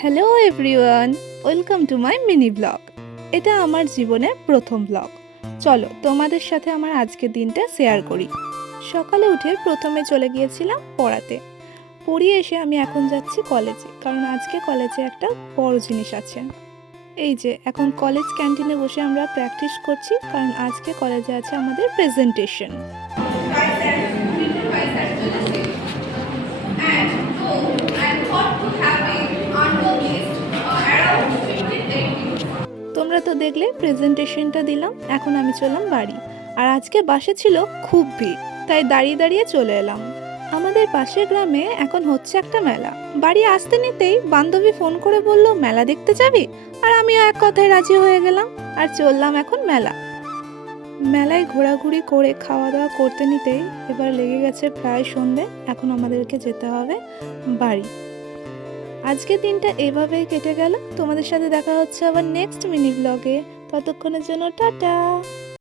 Hello everyone, welcome to my mini blog. এটা আমার জীবনের প্রথম ব্লগ। চলো তোমাদের সাথে আমার আজকের দিনটা শেয়ার করি। সকালে উঠে প্রথমে চলে গিয়েছিলাম পড়াতে। পড়িয়ে এসে আমি এখন যাচ্ছি কলেজে, কারণ আজকে কলেজে একটা বড় জিনিস আছে। এই যে এখন কলেজ ক্যান্টিনে বসে আমরা প্র্যাকটিস করছি, কারণ আজকে কলেজে আছে আমাদের প্রেজেন্টেশন। তোমরা তো দেখলে প্রেজেন্টেশনটা দিলাম, এখন আমি চললাম বাড়ি। আর আজকে বাসে ছিল খুব ভিড়, তাই দাঁড়িয়ে দাঁড়িয়ে চলে এলাম। আমাদের পাশের গ্রামে এখন হচ্ছে একটা মেলা। বাড়ি আসতে নিতেই বান্ধবী ফোন করে বলল, মেলা দেখতে যাবি? আর আমিও এক কথায় রাজি হয়ে গেলাম আর চললাম এখন মেলা। মেলায় ঘোরাঘুরি করে খাওয়া দাওয়া করতে নিতেই এবার লেগে গেছে প্রায় সন্ধে। এখন আমাদেরকে যেতে হবে বাড়ি। আজকের দিনটা এভাবেই কেটে গেল। তোমাদের সাথে দেখা হচ্ছে আবার নেক্সট মিনি ব্লগে। ততক্ষণের জন্য টাটা।